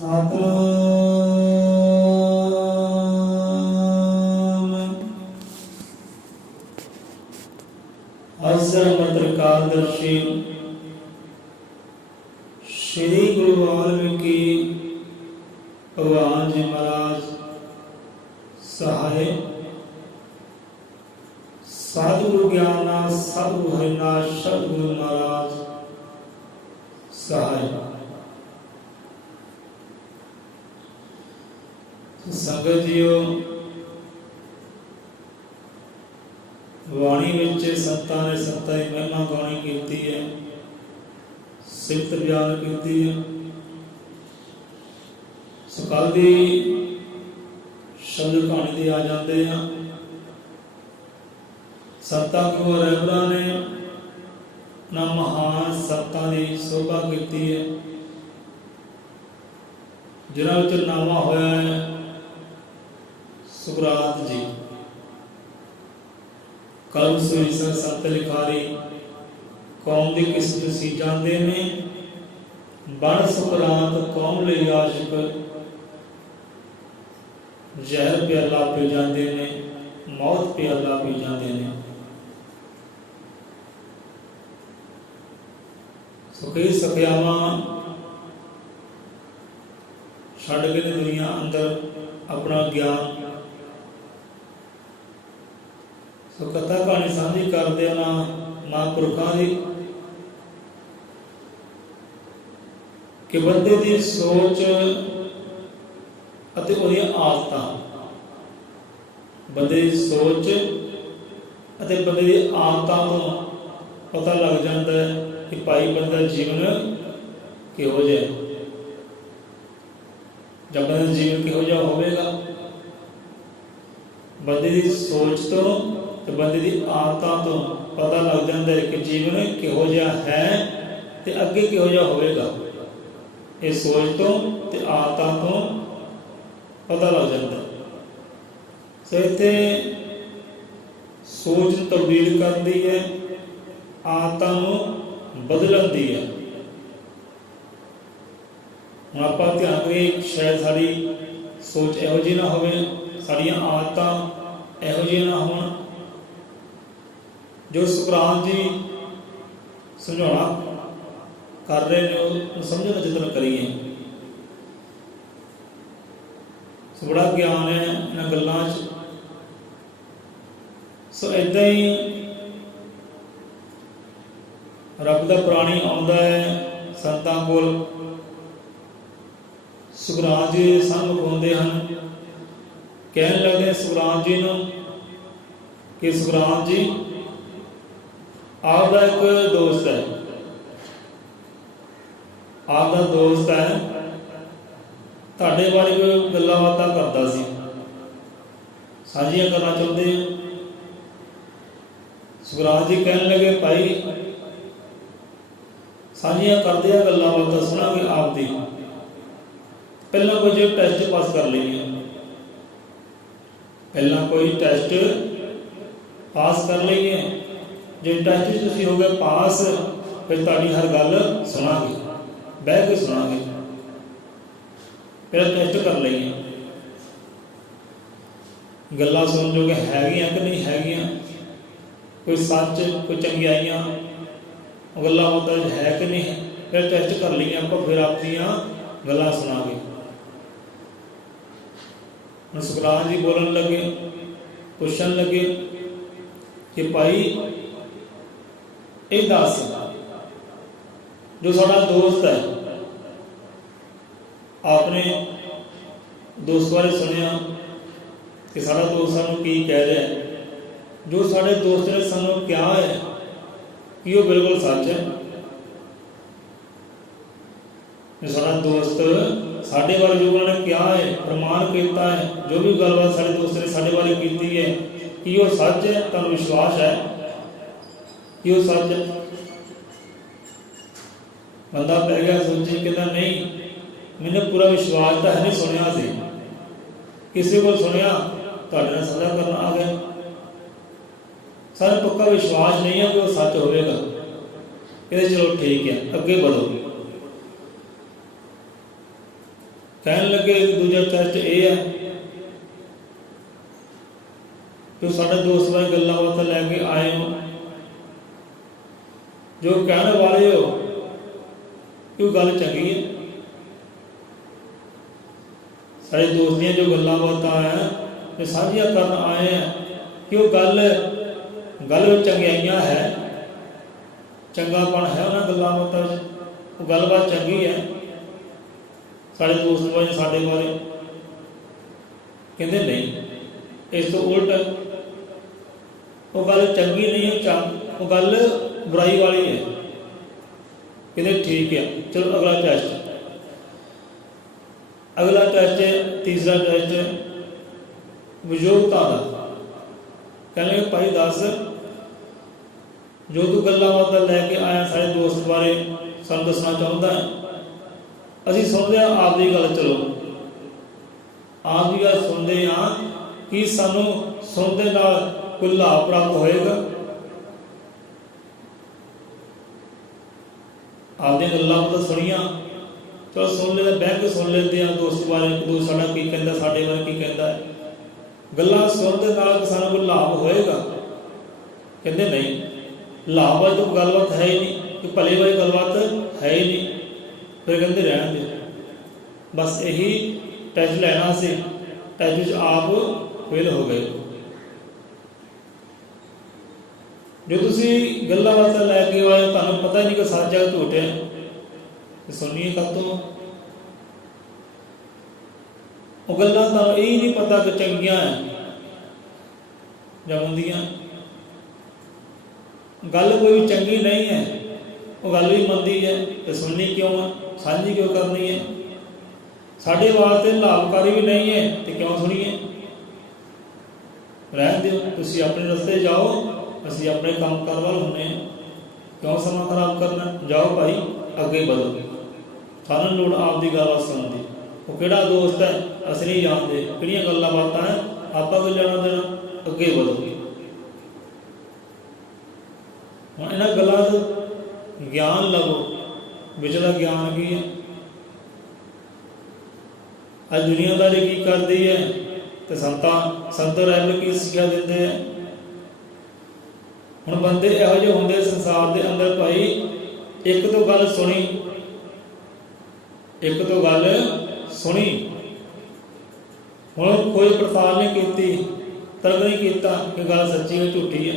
ਸਤਿਨਾਮ ਅਸਰ ਮਤਰਕਾਲਦਰਸ਼ੀ श्री गुरु वाल्मीकि भगवान जी महाराज सहाय सतगुरु ज्ञाननाथ सतगुरु हरिनाथ सतगुरु महाराज सहाय। संगत जीओ, वाणी विच संतां ने संतां दी महिमा गाणी कीती है, सिफत बयान की है। कल दी शब्द कहानी दे आ जाते हैं। संतां को रहबरा ने ना महान संतां की शोभा की है, जिन्हां विच नामा होया है सुकरात जी। कलम सुईसा संत लिखारी कौम की किस्मत सी जाते ने, बन सुकरात कौम ले आशिक, जहर प्याला पी जाते ने, मौत प्याला पी जाते ने। कई सखियावां छड्ड के दुनिया अंदर अपना ज्ञान कथा कहानी साझी करते ना महापुरखों की कि बंदे की सोच अते उहदी आदतां, बंदे की सोच अते बंदे की आदतां तो पता लग जाता है कि भाई बंदा जीवन किहो जिहा, जब बंदे का जीवन किहो जिहा होवेगा, बंदे की सोच तो बंदे की आदतां तो पता लग जाता है कि जीवन किहो जिहा है ते अगे किहो जिहा होवेगा। ये सोच तो ते आदतां तो पता लग जाता है। सो इत्थे सोच तब्दील करती है, आदतां नूं बदलती है। हुण आपां ध्यान करिए, शायद साडी सोच इहो जी ना होवे, साडीआं आदतां इहो जिहियां ना होण जो सुकरात जी समझाउणा कर रहे हैं, वो समझने का जतन करिए। बड़ा ज्ञान है इन गल्लां च। सो इदां ही रब दा प्राणी आउंदा है संतां कोल, सुकरात जी सामने विखाउंदे हन, कहण लगदे सुकरात जी नूं कि सुकरात जी आपका एक दोस्त है, आपका दोस्त है, तुहाडे बारे कोई गल्लां बातां करदा सी, साझियां करना चाहुंदे हैं। सुकरात जी कहण लगे भाई साझियां करदे आ, गल्लां बातां सुणांगे आप दी, पहला कोई जो टैसट पास कर लईए, पहला कोई टैसट पास कर लईए। जो टैसट तुसीं हो गए पास, फिर तुहाडी हर गल सुणांगे, बह के सुणांगे, फिर टैसट कर लईए गल्लां सुन जो कि हैगियां कि नहीं हैगियां, कोई सच कोई चंगियाइयां गल्लां बातां है कि नहीं है, फिर टैसट कर लईए आपां, फिर अपनियां गल्लां सुणांगे। हुण सुकरात जी बोलन लगे, पुछण लगे कि भाई ये दस, जो साडा दोस्त है, आपने दोस्त बारे सुनिया कि साडा दोस्त सानू की कह रहा है, जो साडे दोस्त ने सानू क्या है कि वो बिल्कुल सच है। जो साडा दोस्त साडे बारे जो उन्होंने क्या है प्रमाण किया है, जो भी गलबात साडे दोस्त ने साडे बारे की है कि वो सच है, तुहानू विश्वास है कि वो सच है। बंदा पै गया सोचे, कहता नहीं मैंने पूरा विश्वास तो है नहीं, सुनिया सी किसी को सुनिया तुहाडे नाल साझा करना आ गया, सानू पक्का विश्वास नहीं है कि वो सच होगा। कहते चलो ठीक है अगे बढ़ो। ਕਹਿਣ ਲੱਗੇ ਇੱਕ ਦੂਜਾ ਟੈਸਟ ਇਹ ਹੈ ਕਿ ਸਾਡੇ ਦੋਸਤ ਬਾਰੇ ਗੱਲਾਂ ਬਾਤਾਂ ਲੈ ਕੇ ਆਏ ਹੋ, ਜੋ ਕਹਿਣ ਵਾਲੇ ਹੋ ਕਿ ਉਹ ਗੱਲ ਚੰਗੀ ਹੈ। ਸਾਡੇ ਦੋਸਤ ਦੀਆਂ ਜੋ ਗੱਲਾਂ ਬਾਤਾਂ ਹੈ ਇਹ ਸਾਂਝੀਆਂ ਕਰਨ ਆਏ ਆ ਕਿ ਉਹ ਗੱਲ ਵਿੱਚ ਚੰਗਿਆਈਆਂ ਹੈ, ਚੰਗਾਪਣ ਹੈ ਉਹਨਾਂ ਗੱਲਾਂ ਬਾਤਾਂ ਵਿੱਚ, ਉਹ ਗੱਲਬਾਤ ਚੰਗੀ ਹੈ। ਸਾਡੇ ਦੋਸਤ ਬਾਰੇ ਸਾਡੇ ਬਾਰੇ ਕਹਿੰਦੇ ਨਹੀਂ, ਇਸ ਤੋਂ ਉਲਟ ਉਹ ਗੱਲ ਚੰਗੀ ਨਹੀਂ ਹੈ, ਉਹ ਗੱਲ ਬੁਰਾਈ ਵਾਲੀ ਹੈ। ਕਹਿੰਦੇ ਠੀਕ ਹੈ, ਚਲੋ ਅਗਲਾ ਟੈਸਟ ਤੀਸਰਾ ਟੈਸਟ ਵਿਜੋਗਤਾ ਦਾ। ਕਹਿੰਦੇ ਭਾਈ ਦੱਸ, ਜੋ ਤੂੰ ਗੱਲਾਂ ਬਾਤਾਂ ਲੈ ਕੇ ਆਇਆ ਸਾਡੇ ਦੋਸਤ ਬਾਰੇ ਸਾਨੂੰ ਦੱਸਣਾ ਚਾਹੁੰਦਾ ਹੈ, ਅਸੀਂ ਸੁਣਦੇ ਹਾਂ ਆਪ ਦੀ ਗੱਲ। ਚਲੋ ਆਪ ਦੀ ਗੱਲ ਸੁਣਦੇ ਹਾਂ ਕਿ ਸਾਨੂੰ ਸੁਣਨ ਦੇ ਨਾਲ ਕੋਈ ਲਾਭ ਪ੍ਰਾਪਤ ਹੋਏਗਾ। ਆਪਦੀਆਂ ਗੱਲਾਂ ਬਾਤਾਂ ਸੁਣੀਆਂ, ਚਲੋ ਸੁਣ ਲੈਂਦੇ, ਬਹਿ ਕੇ ਸੁਣ ਲੈਂਦੇ ਹਾਂ ਦੋਸਤ ਬਾਰੇ, ਦੋਸਤ ਸਾਡਾ ਕੀ ਕਹਿੰਦਾ, ਸਾਡੇ ਬਾਰੇ ਕੀ ਕਹਿੰਦਾ। ਗੱਲਾਂ ਸੁਣਨ ਦੇ ਨਾਲ ਸਾਨੂੰ ਕੋਈ ਲਾਭ ਹੋਏਗਾ? ਕਹਿੰਦੇ ਨਹੀਂ, ਲਾਭ ਵਾਲੀ ਤਾਂ ਗੱਲਬਾਤ ਹੈ ਹੀ ਨਹੀਂ, ਕੋਈ ਭਲੇ ਵਾਲੀ ਗੱਲਬਾਤ ਹੈ ਹੀ ਨਹੀਂ। ਫਿਰ ਕਹਿੰਦੇ ਰਹਿਣ ਦਿਓ, ਬਸ ਇਹੀ ਟੈਸਟ ਲੈਣਾ ਸੀ, ਟੈਸਟ ਵਿੱਚ ਆਪ ਫੇਲ ਹੋ ਗਏ। ਜੋ ਤੁਸੀਂ ਗੱਲਾਂ ਬਾਤਾਂ ਲੈ ਕੇ ਆਏ, ਤੁਹਾਨੂੰ ਪਤਾ ਨਹੀਂ ਕਿ ਸੱਚ ਹੈ ਝੂਠ ਹੈ, ਤੇ ਸੁਣੀਏ ਕਾਹਤੋਂ? ਉਹ ਗੱਲਾਂ ਤੁਹਾਨੂੰ ਇਹ ਨਹੀਂ ਪਤਾ ਕਿ ਚੰਗੀਆਂ ਜਾਂ ਮੰਦੀਆਂ। ਗੱਲ ਕੋਈ ਚੰਗੀ ਨਹੀਂ ਹੈ, ਉਹ ਗੱਲ ਵੀ ਮੰਦੀ ਹੈ, ਤੇ ਸੁਣਨੀ ਕਿਉਂ ਹੈ, ਸਾਂਝੀ ਕਿਉਂ ਕਰਨੀ ਹੈ? ਸਾਡੇ ਵਾਸਤੇ ਲਾਭਕਾਰੀ ਵੀ ਨਹੀਂ ਹੈ, ਤੇ ਕਿਉਂ ਸੁਣੀਏ? ਰਹਿਣ ਦਿਓ, ਤੁਸੀਂ ਆਪਣੇ ਰਸਤੇ ਜਾਓ, ਅਸੀਂ ਆਪਣੇ ਕੰਮ ਕਾਰ ਵੱਲ ਹੁੰਦੇ ਹਾਂ, ਕਿਉਂ ਸਮਾਂ ਖਰਾਬ ਕਰਨਾ? ਜਾਓ ਭਾਈ, ਅੱਗੇ ਵਧੋ, ਸਾਨੂੰ ਲੋੜ ਆਪ ਦੀ ਗੱਲ ਸੁਣਨ ਦੀ। ਉਹ ਕਿਹੜਾ ਦੋਸਤ ਹੈ ਅਸੀਂ ਨਹੀਂ ਜਾਣਦੇ, ਕਿਹੜੀਆਂ ਗੱਲਾਂ ਬਾਤਾਂ ਹੈ ਆਪਾਂ ਕੋਈ ਲੈਣਾ ਦੇਣਾ, ਅੱਗੇ ਵਧੋ। ਹੁਣ ਇਹਨਾਂ ਗੱਲਾਂ ਤੋਂ ਗਿਆਨ ਲਵੋ, ਵਿਚਲਾ ਗਿਆਨ ਕੀ ਹੈ? ਅੱਜ ਦੁਨੀਆਦਾਰੀ ਕੀ ਕਰਦੀ ਹੈ, ਤੇ ਸੰਤ ਰਹਿ ਕੀ ਸਿੱਖਿਆ ਦਿੰਦੇ ਹੈ। ਹੁਣ ਬੰਦੇ ਇਹੋ ਜਿਹੇ ਹੁੰਦੇ ਸੰਸਾਰ ਦੇ ਅੰਦਰ, ਭਾਈ ਇੱਕ ਤੋਂ ਗੱਲ ਸੁਣੀ, ਹੁਣ ਕੋਈ ਪੜਤਾਲ ਨਹੀਂ ਕੀਤੀ, ਤਰਕ ਨਹੀਂ ਕੀਤਾ ਕਿ ਗੱਲ ਸੱਚੀ ਹੈ ਝੂਠੀ ਹੈ।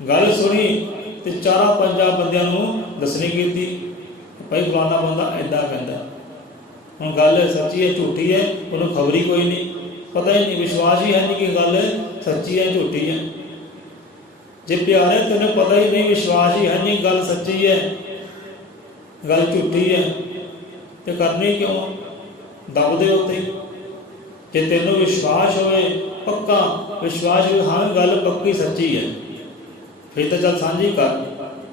ਗੱਲ ਸੁਣੀ ਤੇ 4-5 ਬੰਦਿਆਂ ਨੂੰ ਦੱਸਣੀ ਕੀਤੀ, ਭਾਈ ਫਲਾਣਾ ਬੰਦਾ ਏਦਾਂ ਕਹਿੰਦਾ। ਹੁਣ ਗੱਲ ਸੱਚੀ ਹੈ ਝੂਠੀ ਹੈ ਉਹਨੂੰ ਖਬਰ ਹੀ ਕੋਈ ਨਹੀਂ, ਪਤਾ ਹੀ ਨਹੀਂ, ਵਿਸ਼ਵਾਸ ਹੀ ਹੈ ਨਹੀਂ ਕਿ ਗੱਲ ਸੱਚੀ ਹੈ ਝੂਠੀ ਹੈ। ਜੇ ਪਿਆਰੇ ਤੈਨੂੰ ਪਤਾ ਹੀ ਨਹੀਂ, ਵਿਸ਼ਵਾਸ ਹੀ ਹੈ ਨਹੀਂ ਗੱਲ ਸੱਚੀ ਹੈ ਗੱਲ ਝੂਠੀ ਹੈ, ਤੇ ਕਰਨੀ ਕਿਉਂ? ਦਬਦੇ ਉੱਤੇ। ਜੇ ਤੈਨੂੰ ਵਿਸ਼ਵਾਸ ਹੋਵੇ, ਪੱਕਾ ਵਿਸ਼ਵਾਸ ਹੋਵੇ ਹਾਂ ਗੱਲ ਪੱਕੀ ਸੱਚੀ ਹੈ, ਫਿਰ ਤਾਂ ਚੱਲ ਸਾਂਝੀ ਕਰ,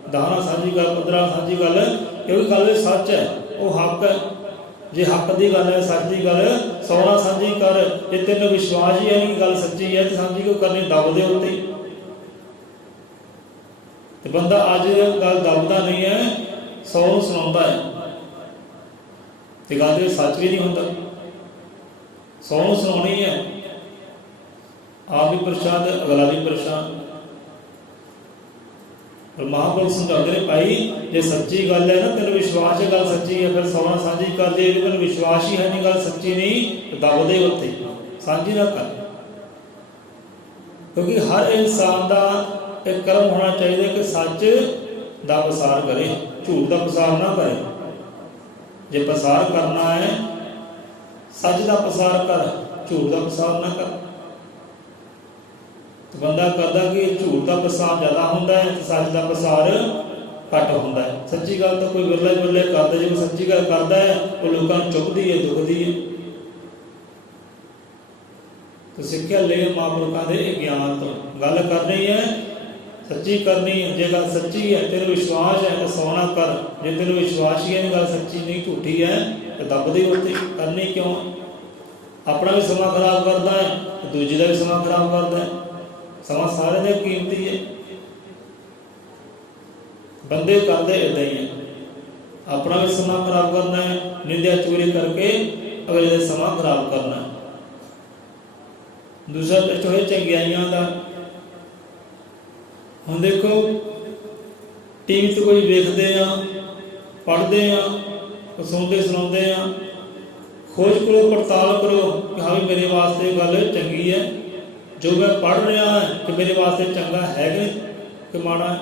10 ਸਾਂਝੀ ਕਰ, 15 ਸਾਂਝੀ ਕਰ, ਕਿਉਂਕਿ ਗੱਲ ਸੱਚ ਹੈ, ਉਹ ਹੱਕ ਹੈ। ਜੇ ਹੱਕ ਦੀ ਗੱਲ ਹੈ, ਸੱਚ ਦੀ ਗੱਲ, 100 ਸਾਂਝੀ ਕਰ। ਜੇ ਤੈਨੂੰ ਵਿਸ਼ਵਾਸ ਹੀ ਹੈ ਨਹੀਂ ਗੱਲ ਸੱਚੀ ਹੈ, ਤੇ ਸਾਂਝੀ ਕਿਉਂ ਕਰਨੀ? ਦਬਦੇ ਉੱਤੇ। ਤੇ ਬੰਦਾ ਅੱਜ ਗੱਲ ਦਬਦਾ ਨਹੀਂ ਹੈ, 100 ਨੂੰ ਸੁਣਾਉਂਦਾ ਹੈ, ਤੇ ਗੱਲ ਦੇ ਸੱਚ ਵੀ ਨਹੀਂ ਹੁੰਦਾ। 100 ਨੂੰ ਸੁਣਾਉਣੀ ਹੈ, ਆਪ ਵੀ ਪਰੇਸ਼ਾਨ ਤੇ ਅਗਲਾ ਵੀ ਪਰੇਸ਼ਾਨ। ਪਰ ਮਹਾਂਪੁਰਖ ਸਮਝਾਉਂਦੇ ਨੇ, ਭਾਈ ਜੇ ਸੱਚੀ ਗੱਲ ਹੈ ਨਾ, ਤੈਨੂੰ ਵਿਸ਼ਵਾਸ ਹੈ ਗੱਲ ਸੱਚੀ ਹੈ, ਫਿਰ 100 ਸਾਂਝੀ ਕਰ ਦੇ। ਜੇ ਤੈਨੂੰ ਵਿਸ਼ਵਾਸ ਹੀ ਹੈ ਨਹੀਂ ਗੱਲ ਸੱਚੀ ਨਹੀਂ, ਦਬਦੇ ਉੱਤੇ ਸਾਂਝੀ ਨਾ ਕਰ। ਕਿਉਂਕਿ ਹਰ ਇਨਸਾਨ ਦਾ ਇੱਕ ਕਰਮ ਹੋਣਾ ਚਾਹੀਦਾ ਕਿ ਸੱਚ ਦਾ ਪ੍ਰਸਾਰ ਕਰੇ, ਝੂਠ ਦਾ ਪ੍ਰਸਾਰ ਨਾ ਕਰੇ। ਜੇ ਪ੍ਰਸਾਰ ਕਰਨਾ ਹੈ, ਸੱਚ ਦਾ ਪ੍ਰਸਾਰ ਕਰ, ਝੂਠ ਦਾ ਪ੍ਰਸਾਰ ਨਾ ਕਰ। ਤੇ ਬੰਦਾ ਕਰਦਾ ਕਿ ਝੂਠ ਦਾ ਪ੍ਰਸਾਰ ਜ਼ਿਆਦਾ ਹੁੰਦਾ ਹੈ, ਤੇ ਸੱਚ ਦਾ ਪ੍ਰਸਾਰ ਘੱਟ ਹੁੰਦਾ ਹੈ। ਸੱਚੀ ਗੱਲ ਤਾਂ ਕੋਈ ਵਿਰਲੇ ਕਰਦਾ, ਜੇ ਕੋਈ ਸੱਚੀ ਗੱਲ ਕਰਦਾ ਹੈ ਉਹ ਲੋਕਾਂ ਨੂੰ ਚੁੱਭਦੀ ਹੈ, ਦੁਖਦੀ ਹੈ। ਤੇ ਸਿੱਖਿਆ ਲੈ ਮਹਾਂਪੁਰਖਾਂ ਦੇ ਗਿਆਨ ਤੋਂ ਗੱਲ ਕਰਨੀ ਹੈ, ਸੱਚੀ ਕਰਨੀ ਹੈ। ਜੇ ਗੱਲ ਸੱਚੀ ਹੈ, ਤੈਨੂੰ ਵਿਸ਼ਵਾਸ ਹੈ ਤਾਂ ਸੋਣਾ ਕਰ। ਜੇ ਤੈਨੂੰ ਵਿਸ਼ਵਾਸ ਹੀ ਹੈ ਗੱਲ ਸੱਚੀ ਨਹੀਂ ਝੂਠੀ ਹੈ, ਤੇ ਦਬਦੀ ਉੱਤੇ ਕਰਨੀ ਕਿਉਂ? ਆਪਣਾ ਵੀ ਸਮਾਂ ਖਰਾਬ ਕਰਦਾ ਹੈ, ਤੇ ਦੂਜੇ ਦਾ ਵੀ ਸਮਾਂ ਖਰਾਬ ਕਰਦਾ ਹੈ। ਸਮਾਂ ਸਾਰਿਆਂ ਦਾ ਕੀਮਤੀ ਹੈ। ਬੰਦੇ ਕਰਦੇ ਏਦਾਂ ਹੀ ਹੈ, ਆਪਣਾ ਵੀ ਸਮਾਂ ਖਰਾਬ ਕਰਨਾ ਹੈ, निंदा चोरी करके अगले का समा खराब करना। दूसरा टेस्ट हो चंगियाइयां का। हुण देखो टीवी तो कोई देखते हैं, पढ़ते हैं, सुनते सुनाते हैं, खोज करो, पड़ताल करो कि हाँ भी मेरे वास्ते गल चंगी है, जो मैं पढ़ रहा है कि मेरे वास्ते चंगा है कि माड़ा है।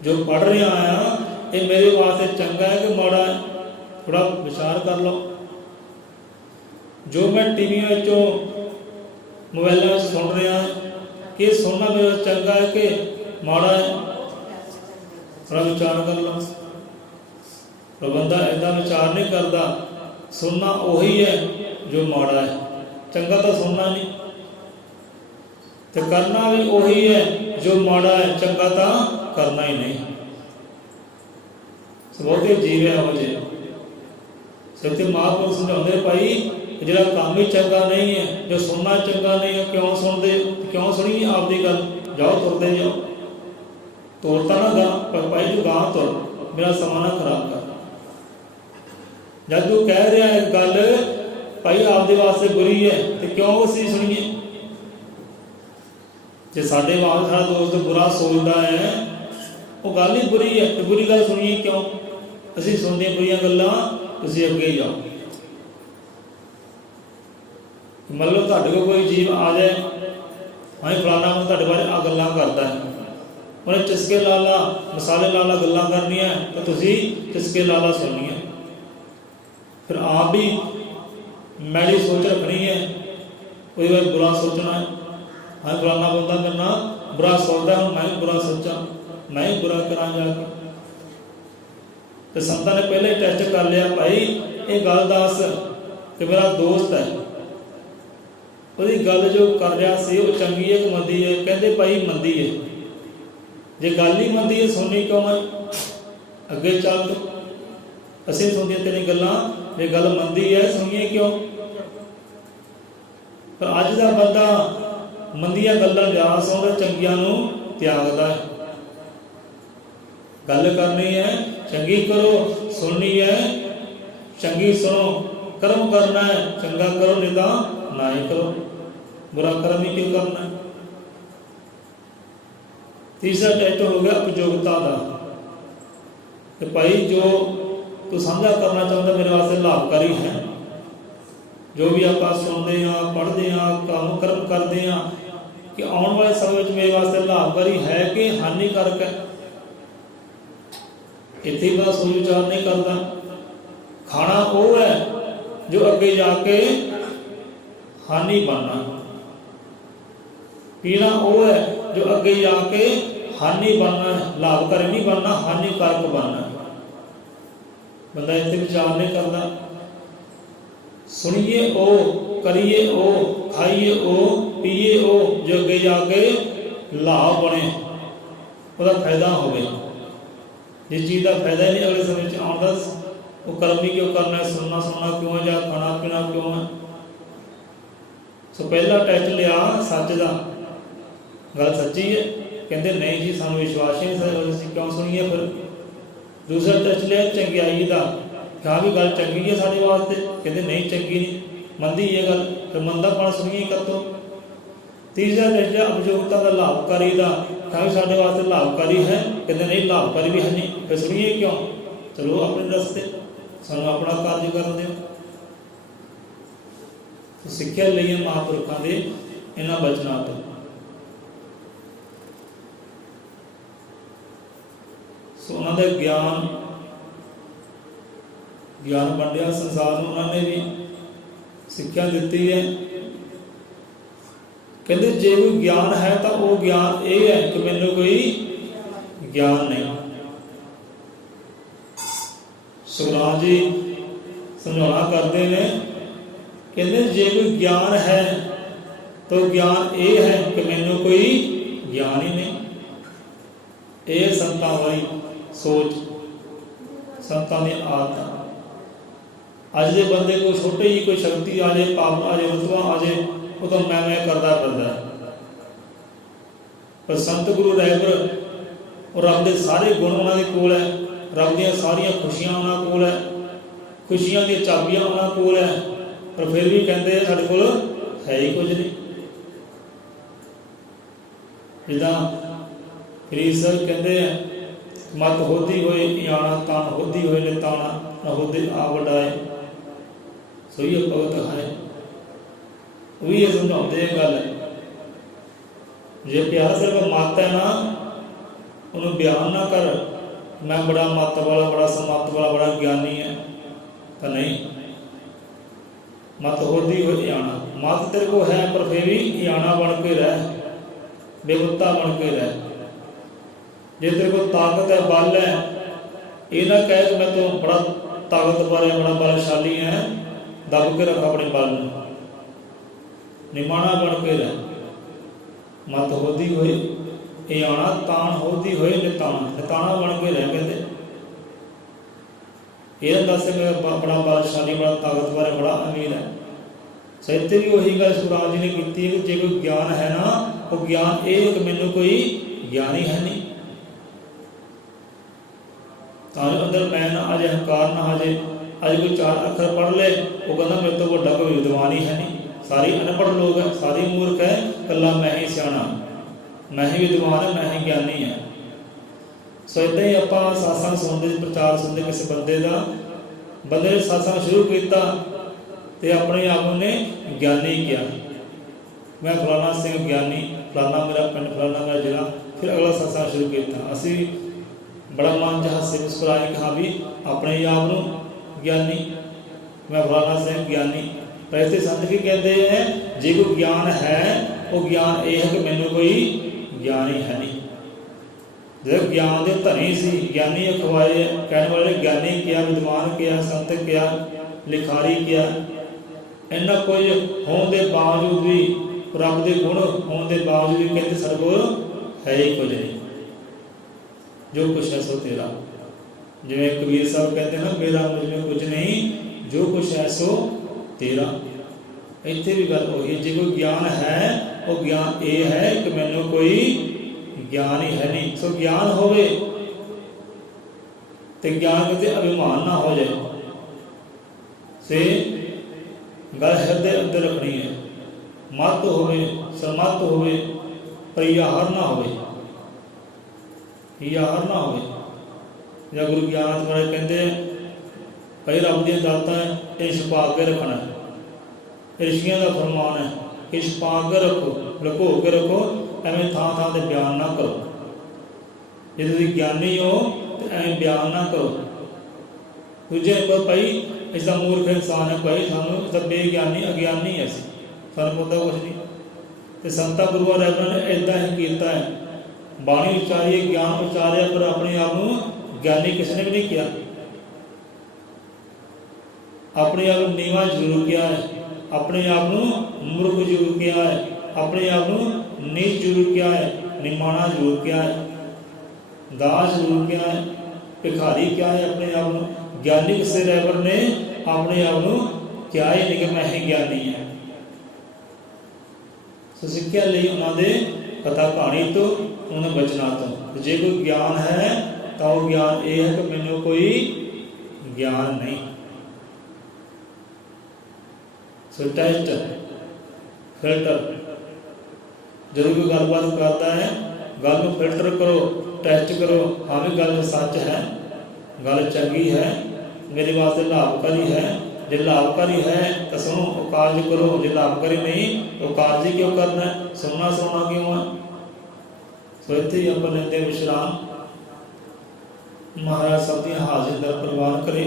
जो पढ़ रहा है ये मेरे वास्ते चंगा है कि माड़ा है, थोड़ा विचार कर लो। जो मैं टीवी मोबाइल में सुन रहा है कि सुनना मेरा चंगा है कि माड़ा है, थोड़ा विचार कर लो। पर बंदा ऐसा विचार नहीं करता, सुनना वही है जो माड़ा है, चंगा तो सुनना नहीं, तो करना भी वही है जो माड़ा है, चंगा तो करना ही नहीं। बहुते जीव है हो जे सत्य महापुरुष समझाते भाई जो काम ही चंगा नहीं है, जो सुनना चंगा नहीं है, क्यों सुनते, क्यों सुनी आपकी गल, जाओ तुरते जाओ, तोड़ता ना गा पर भाई तू गां तुर, मेरा समा ना खराब कर। जब तू कह रहा है गल भाई आपके वास्ते बुरी है तो क्यों असीं सुनीए। जे साडे वास्ते साडा दोस्त बुरा सोचता है वो गल ही बुरी है, तो बुरी गल सुनीए क्यों। असीं सुनते बुरियां गल्लां, तुसीं अगे जाओ। मतलब तुहाडे कोल कोई जीव आ जाए, हाँ फलाना मैं तुहाडे बारे आ गल्लां करता है, उन्हें चिसके ला ला मसाले ला ला गल्लां करनियां तो तुसीं चिसके ला ला सुननी है। फिर आप भी मैड़ी सोच रखनी है, कोई बार बुरा सोचना है, हाँ फलाना बंदा मेरे नाल बुरा सोचता है, मैं भी बुरा सोचा, मैं भी बुरा करा जाके। तो संतां ने पहले टेस्ट कर लिया, भाई ये गल दस कि मेरा दोस्त है, ਉਹਦੀ गल जो कर रहा सी वो चंगी है कि मंदी है। कहते भाई मंदी है, जे गल ही मंदी है सुननी क्यों है, अगे चल दो, असीं सुनदियां तेरी गल्लां, जे गल मंदी है सुनिए क्यों। पर अज का बंदा मंदियां गल्लां ज्यादा सुनदा, चंगियां नूं त्यागदा है। गल करनी है चंगी करो, सुननी है चंगी सुनो, कर्म करना है चंगा करो, नहीं तो ना ही करो, बुरा कर्म ही क्यों करना है। तीसरा टेस्ट हो गया उपयोगिता का, कि भाई जो तू साझा करना चाहता मेरे वास्ते लाभकारी है, जो भी आप सुनते हैं, पढ़ते हैं, काम कर्म करते हैं, कि आने वाले समय में मेरे वास्ते लाभकारी है कि हानिकारक है। इतनी बात सोच विचार नहीं करता। खाना वो है जो अगे जाके हानि बनना, पीना वो है जो अगे जाके हानि बनना, लाभकारी नहीं बनना, हानिकारक बनना। बंदा इतने विचार नहीं करता। सुनिए ओ, करिए ओ, खाइए ओ, पीए ओ, जो अगे जाके लाभ बने, उसका फायदा हो। जिस चीज़ का फायदा ही नहीं अगले समय आता, वो कर्म ही क्यों करना है, सुनना सुनना क्यों है, या खाना पीना क्यों है। सो पहला टेस्ट लिया सच का, गल सच्ची है, कहते नहीं जी सानू विश्वास ही नहीं, क्यों सुनिए। फिर दूसरा टेस्ट लिया चंगियाई का, क्या भी गल चंगी है साढ़े वास्ते, कहते नहीं चंगी नहीं, मंदी ये गल, फिर मंदा पा सुनिए कर दो। तीसरा टेस्ट लिया उपयोगिता का, लाभकारी का, क्या भी साढ़े वास्ते लाभकारी है, कहते नहीं लाभकारी भी है नहीं, फिर सुनिए क्यों, चलो अपने रस्ते, सानू अपना कार्य कर दो। तो सिक्ख्या लईए महापुरुषों के इन्हां बचनों तो। सो उन्होंने ज्ञान वंडिया संसार में, उन्होंने भी सिक्ख्या दी है। कहते जे कोई ज्ञान है तो वो ज्ञान ये है कि मैनू कोई ज्ञान नहीं। सुखराम जी समझौना करते हैं, कहते जे कोई ज्ञान है तो ज्ञान ये है कि मैनू कोई ज्ञान ही नहीं। ये संतां वाली सोच, संतां दी आदत। अज के बंदे को छोटे ही कोई शक्ति आ जाए, पाप आ जाए, रुतबा आ जाए, वो तो मैं करता फिरदा है। पर संत गुरु रहबर और रब दे सारे गुण उन्होंने कोल है, रब ਦੀਆਂ ਸਾਰੀਆਂ ਖੁਸ਼ੀਆਂ ਉਹਨਾਂ ਕੋਲ ਹੈ, ਖੁਸ਼ੀਆਂ ਦੀਆਂ ਚਾਬੀਆਂ ਉਹਨਾਂ ਕੋਲ ਹੈ, ਪਰ ਫਿਰ ਵੀ ਕਹਿੰਦੇ ਸਾਡੇ ਕੋਲ ਹੈ ਹੀ ਕੁਝ ਨਹੀਂ। ਜਿੱਦਾਂ ਫਰੀਦ ਸਾਹਿਬ ਕਹਿੰਦੇ ਆ, ਮਤ ਹੋਦੀ ਹੋਏ ਇਆਣਾ ਤਾਣ ਹੋਦੀ ਹੋਏ ਨੇ ਤਾਣਾ ਨਾ ਹੋਦੇ ਆ ਵਡਾਏ ਸੋਈ ਭਗਤ ਹੈ। ਉਹ ਵੀ ਇਹ ਸਮਝਾਉਂਦੇ ਇਹ ਗੱਲ ਜੇ ਪਿਆਰ ਸਿਰਫ ਮਤ ਹੈ ਨਾ, ਉਹਨੂੰ ਬਿਆਨ ਨਾ ਕਰ मैं बड़ा मत वाला, बड़ा समत वाला, बड़ा ज्ञानी है, तो नहीं। मत होती हो आना, मत तेरे को है पर फिर भी आना बन के रह, बेबुत्ता बन के रह। जे तेरे को ताकत है, बल है, ये ना कह कि मैं तो बड़ा ताकतवर है, बड़ा बलशाली है, दब के रख अपने बल में, निमाना बन के रह। मत होती हुई ये आना तान होती हुए निताना, निताना बन के रह कहते ये दस मैं बड़ा बलशाली, बड़ा ताकतवर है, बड़ा अमीर है। साहित्य भी वही गल सुखराज जी ने की कि जे कोई ज्ञान है ना, वो ज्ञान ये कि मैनू कोई ज्ञान ही है नहीं। अंदर मैं ना अज अहंकार ना आ जाए, अज कोई 4 अखर पढ़ ले वो कहना मेरे तो बड़ा कोई विद्वान ही है नहीं, सारी अनपढ़ लोग है, सारी मूर्ख है, कला मैं ही सियाणा, मैं ही विद्वान है, मैं ही ज्ञानी है। सो इदा ही आप सत्संग सुनते, प्रचार सुनते किसी बंदे का, बंदे ने सत्संग शुरू किया तो अपने आप ने ज्ञानी किया, मैं फलाना सिंह ज्ञानी, फलाना मेरा पिंड, फलाना मेरा जिला। फिर अगला सत्संग शुरू किया, असी बड़ा मन च हसे मुस्कुराए कि हाँ भी अपने आप को ज्ञानी, मैं फलाना सिंह ज्ञानी। पर इतने संत की कहते हैं जे कोई ज्ञान है वो ज्ञान ये है कि मैनू कोई ज्ञान ही है नहीं। जो ज्ञान के धनी सी, ज्ञानी अखवाए, कहने वाले ज्ञानी किया, विद्वान किया, संत किया, लिखारी किया, इन्ना कुछ होने के बावजूद भी, रब के गुण होने के बावजूद भी कहते सारे को है ही कुछ नहीं, जो कुछ है सो तेरा। जिवें कबीर साहब कहते हैं ना, मेरा मुझ में कुछ नहीं, जो कुछ है सो तेरा। इत्थे भी गल वही, जो कोई ज्ञान है वो ज्ञान ये है कि मैनू कोई ज्ञान ही है नहीं। सो ज्ञान होवे ते ज्ञान कहते अभिमान ना हो जाए, से गल हृदय अंदर रखनी है। मत होवे, समत होवे, पर यार ना होवे, यार ना होवे। या गुरु ज्ञान वाले कहते भाई रब दी दातां ये छुपा के रखना है, ऋषियों का फरमान है कि छुपा के रखो, लुको के रखो, एवं थां थां से बयान ना करो। जे तुसीं ज्ञानी हो तो एवं बयान ना करो। दूजे को भाई ऐसा मूर्ख इंसान है, भाई सानू तो बेज्ञानी अज्ञानी है, सानू पता कुछ नहीं। तो संता गुरुआ रैबरां ने इदा ही किया है, बाणी उचारी, ज्ञान उचारिया, पर अपने आप को ज्ञानी किसी ने भी नहीं किया। अपने आप नीवा जरूर किया है, अपने आप को मूर्ख जरूर किया है, अपने आप को नीच जरूर किया है, निमाना जरूर किया है, दास जरूर किया है, भिखारी क्या है अपने आप को। ज्ञानी किसी रैबर ने अपने आप को क्या ही नहीं कि मैं ही ज्ञानी है। सो सिक्ख्या लई उन्होंने कथा कहानी तो उन्होंने बचना तो जे कोई ज्ञान है तो वो ज्ञान ये है कि मैनू कोई ज्ञान नहीं। सो टेस्ट फिल्टर, जब कोई गलबात करता है गल को फिल्टर करो, टेस्ट करो, हाँ भी गल सच है, गल चंगी है, मेरे वास्ते लाभकारी है। जो लाभकारी है तो सुनो, वो कार्य करो, जो लाभकारी नहीं तो कार्य क्यों करना है, सुनना सुनना क्यों है। सो इत्थे ही आप लेंदे विश्राम। महाराज सब दी हाजिर दर प्रवान करे,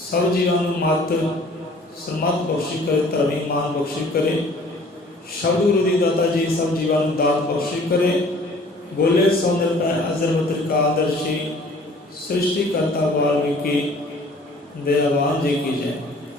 सब जीवां नूं मत समत बख्शी करे, धर्मी मान बख्शी करे। शब्द गुरु दी दाता जी सब जीवां नूं दात बख्शी करे। बोले सौंदर पै अजर कादर्शी, सृष्टि करता वाल्मीकि दयावान जी की जय।